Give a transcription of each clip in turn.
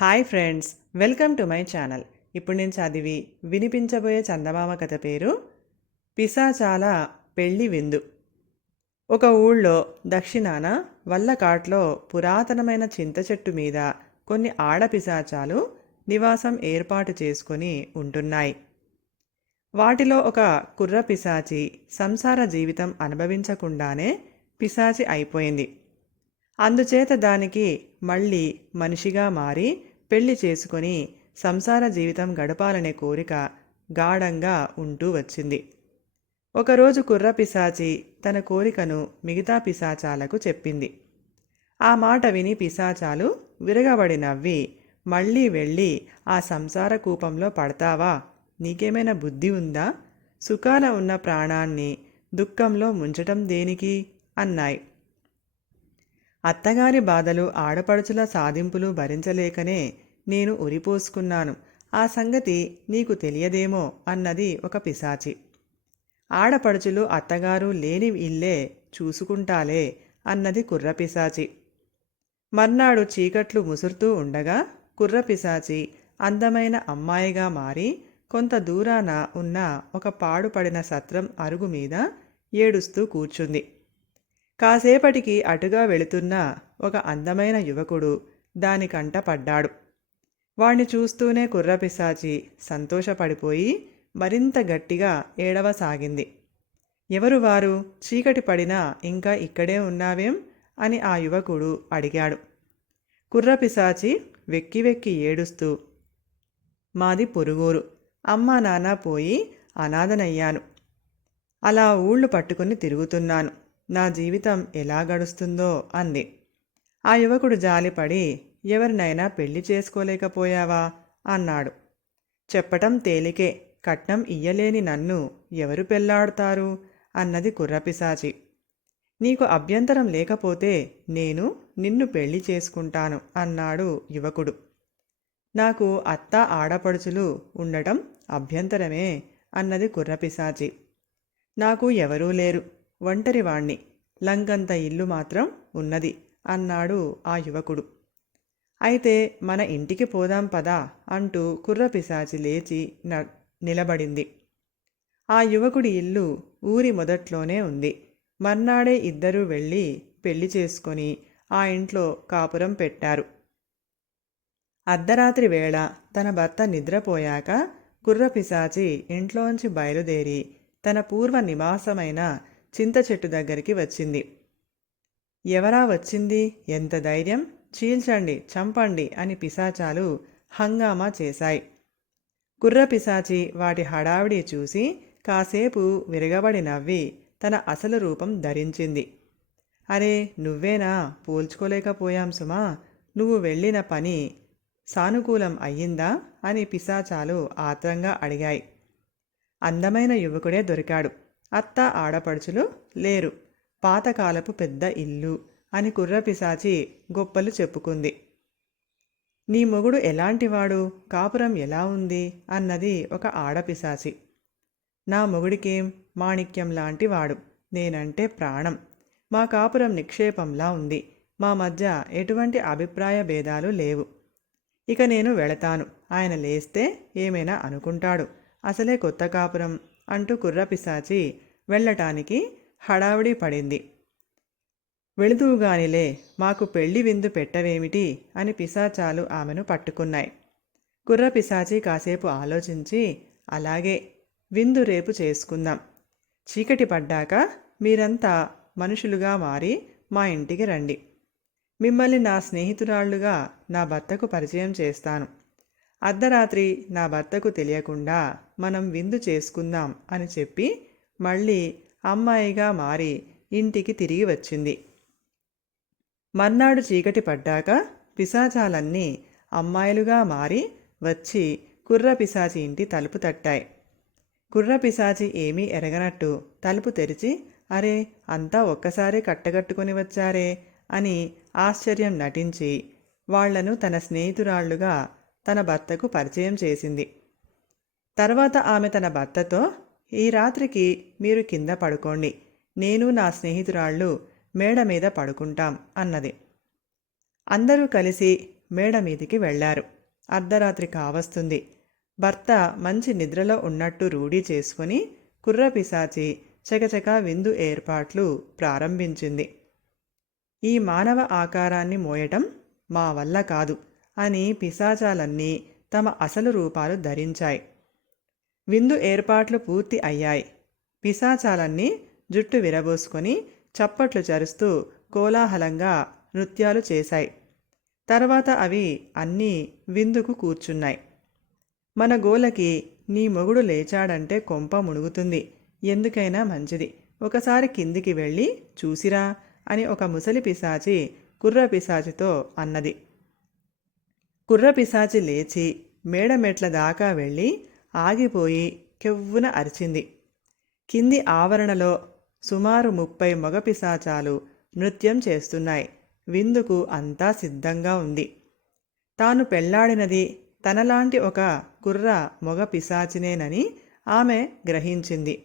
Hi friends welcome to my channel. ఇప్పుడు నేను చదివి వినిపించబోయే చందమామ కథ పేరు పిశాచాల పెళ్ళి విందు. ఒక ఊళ్ళో దక్షిణాన వల్లకాట్లో పురాతనమైన చింత చెట్టు మీద కొన్ని ఆడపిశాచాలు నివాసం ఏర్పాటు చేసుకొని ఉంటున్నాయి. వాటిలో ఒక కుర్ర పిశాచి సంసార జీవితం అనుభవించకుండానే పిశాచి అయిపోయింది. అందుచేత దానికి మళ్ళీ మనిషిగా మారి పెళ్ళి చేసుకొని సంసార జీవితం గడపాలనే కోరిక గాఢంగా ఉంటూ వచ్చింది. ఒకరోజు కుర్ర పిశాచి తన కోరికను మిగతా పిశాచాలకు చెప్పింది. ఆ మాట విని పిశాచాలు విరగబడి నవ్వి మళ్ళీ వెళ్ళి ఆ సంసార కూపంలో పడతావా? నీకేమైనా బుద్ధి ఉందా? సుఖాల ఉన్న ప్రాణాన్ని దుఃఖంలో ముంచటం దేనికి అన్నాయి. అత్తగారి బాధలు ఆడపడుచుల సాధింపులు భరించలేకనే నేను ఉరిపోసుకున్నాను. ఆ సంగతి నీకు తెలియదేమో అన్నది ఒక పిశాచి. ఆడపడుచులు అత్తగారు లేని ఇల్లే చూసుకుంటాలే అన్నది కుర్రపిశాచి మర్నాడు చీకట్లు ముసురుతూ ఉండగా కుర్ర పిశాచి అందమైన అమ్మాయిగా మారి కొంత దూరాన ఉన్న ఒక పాడుపడిన సత్రం అరుగు మీద ఏడుస్తూ కూర్చుంది. కాసేపటికి అటుగా వెళుతున్న ఒక అందమైన యువకుడు దానికంట పడ్డాడు. వాణ్ణి చూస్తూనే కుర్రపిశాచి సంతోషపడిపోయి మరింత గట్టిగా ఏడవసాగింది. ఎవరు వారు? చీకటి పడినా ఇంకా ఇక్కడే ఉన్నావేం? అని ఆ యువకుడు అడిగాడు. కుర్రపిశాచి వెక్కి వెక్కి ఏడుస్తూ మాది పొరుగూరు. అమ్మా నాన్న పోయి అనాథనయ్యాను. అలా ఊళ్ళు పట్టుకుని తిరుగుతున్నాను. నా జీవితం ఎలా గడుస్తుందో అంది. ఆ యువకుడు జాలిపడి ఎవరినైనా పెళ్ళి చేసుకోలేకపోయావా? అన్నాడు. చెప్పటం తేలికే కట్నం ఇయ్యలేని నన్ను ఎవరు పెళ్ళాడుతారు? అన్నది కుర్రపిశాచి. నీకు అభ్యంతరం లేకపోతే నేను నిన్ను పెళ్ళి చేసుకుంటాను అన్నాడు యువకుడు. నాకు అత్త ఆడపడుచులు ఉండటం అభ్యంతరమే అన్నది కుర్రపిశాచి. నాకు ఎవరూ లేరు ఒంటరివాణ్ణి. లంకంత ఇల్లు మాత్రం ఉన్నది అన్నాడు ఆ యువకుడు. అయితే మన ఇంటికి పోదాం పదా అంటూ కుర్రపిశాచి లేచి న నిలబడింది. ఆ యువకుడి ఇల్లు ఊరి మొదట్లోనే ఉంది. మర్నాడే ఇద్దరూ వెళ్ళి పెళ్ళి చేసుకొని ఆ ఇంట్లో కాపురం పెట్టారు. అర్ధరాత్రి వేళ తన భర్త నిద్రపోయాక కుర్రపిశాచి ఇంట్లోంచి బయలుదేరి తన పూర్వ నివాసమైన చింత చెట్టు దగ్గరికి వచ్చింది. ఎవరా వచ్చింది? ఎంత ధైర్యం? చీల్చండి చంపండి అని పిశాచాలు హంగామా చేశాయి. కుర్ర పిశాచి వాటి హడావిడి చూసి కాసేపు విరగబడి నవ్వి తన అసలు రూపం ధరించింది. అరే నువ్వేనా? పోల్చుకోలేకపోయాం సుమా. నువ్వు వెళ్ళిన పని సానుకూలం అయ్యిందా? అని పిశాచాలు ఆత్రంగా అడిగాయి. అందమైన యువకుడే దొరికాడు. అత్త ఆడపడుచులు లేరు. పాతకాలపు పెద్ద ఇల్లు అని కుర్రపిశాచి గొప్పలు చెప్పుకుంది. నీ మొగుడు ఎలాంటివాడు? కాపురం ఎలా ఉంది? అన్నది ఒక ఆడపిశాచి. నా మొగుడికేం మాణిక్యం లాంటి వాడు నేనంటే ప్రాణం. మా కాపురం నిక్షేపంలా ఉంది. మా మధ్య ఎటువంటి అభిప్రాయ భేదాలు లేవు. ఇక నేను వెళతాను. ఆయన లేస్తే ఏమైనా అనుకుంటాడు. అసలే కొత్త కాపురం. అంటూ కుర్రపిశాచి వెళ్ళటానికి హడావిడి పడింది. వెళుదువుగానిలే మాకు పెళ్ళి విందు పెట్టవేమిటి? అని పిశాచాలు ఆమెను పట్టుకున్నాయి. కుర్ర పిశాచి కాసేపు ఆలోచించి అలాగే విందు రేపు చేసుకుందాం. చీకటి పడ్డాక మీరంతా మనుషులుగా మారి మా ఇంటికి రండి. మిమ్మల్ని నా స్నేహితురాళ్ళుగా నా భర్తకు పరిచయం చేస్తాను. అర్ధరాత్రి నా భర్తకు తెలియకుండా మనం విందు చేసుకుందాం అని చెప్పి మళ్ళీ అమ్మాయిగా మారి ఇంటికి తిరిగి వచ్చింది. మర్నాడు చీకటి పడ్డాక పిశాచాలన్నీ అమ్మాయిలుగా మారి వచ్చి కుర్ర పిశాచి ఇంటి తలుపు తట్టాయి. కుర్ర పిశాచి ఏమీ ఎరగనట్టు తలుపు తెరిచి అరే అంతా ఒక్కసారి కట్టగట్టుకుని వచ్చారే అని ఆశ్చర్యం నటించి వాళ్ళను తన స్నేహితురాళ్ళుగా తన భర్తకు పరిచయం చేసింది. తర్వాత ఆమె తన భర్తతో ఈ రాత్రికి మీరు కింద పడుకోండి. నేను నా స్నేహితురాళ్ళు మేడ మీద పడుకుంటాం అన్నది. అందరూ కలిసి మేడ మీదికి వెళ్ళారు అర్ధరాత్రి కావస్తుంది. భర్త మంచి నిద్రలో ఉన్నట్టు రూఢీ చేసుకుని కుర్రపిశాచి చకచక విందు ఏర్పాట్లు ప్రారంభించింది. ఈ మానవ ఆకారాన్ని మోయటం మా వల్ల కాదు. అని పిశాచాలన్నీ తమ అసలు రూపాలు ధరించాయి. విందు ఏర్పాట్లు పూర్తి అయ్యాయి. పిశాచాలన్నీ జుట్టు విరబోసుకొని చప్పట్లు చరుస్తూ కోలాహలంగా నృత్యాలు చేశాయి. తర్వాత అవి అన్నీ విందుకు కూర్చున్నాయి. మన గోలకి నీ మొగుడు లేచాడంటే కొంప మునుగుతుంది. ఎందుకైనా మంచిది. ఒకసారి కిందికి వెళ్ళి చూసిరా అని ఒక ముసలి పిశాచి కుర్ర పిశాచితో అన్నది. కుర్ర పిశాచి లేచి మేడమెట్ల దాకా వెళ్ళి ఆగిపోయి కెవ్వున అరిచింది. కింది ఆవరణలో సుమారు ముప్పై మగపిశాచాలు నృత్యం చేస్తున్నాయి. విందుకు అంతా సిద్ధంగా ఉంది. తాను పెళ్ళాడినది తనలాంటి ఒక కుర్ర మొగ పిశాచినేనని ఆమె గ్రహించింది.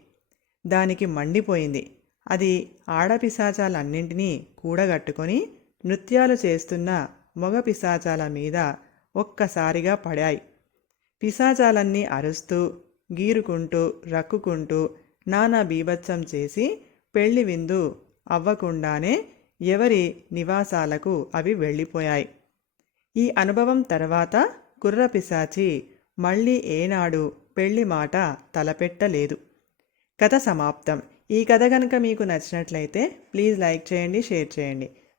దానికి మండిపోయింది. అది ఆడపిశాచాలన్నింటినీ కూడగట్టుకొని నృత్యాలు చేస్తున్న మగ పిశాచాల మీద ఒక్కసారిగా పడాయి. పిశాచాలన్నీ అరుస్తూ గీరుకుంటూ రక్కుకుంటూ నానా బీభత్సం చేసి పెళ్ళి విందు అవ్వకుండానే ఎవరి నివాసాలకు అవి వెళ్ళిపోయాయి. ఈ అనుభవం తర్వాత కుర్రపిశాచి మళ్ళీ ఏనాడు పెళ్ళి మాట తలపెట్టలేదు. కథ సమాప్తం. ఈ కథ కనుక మీకు నచ్చినట్లయితే ప్లీజ్ లైక్ చేయండి షేర్ చేయండి.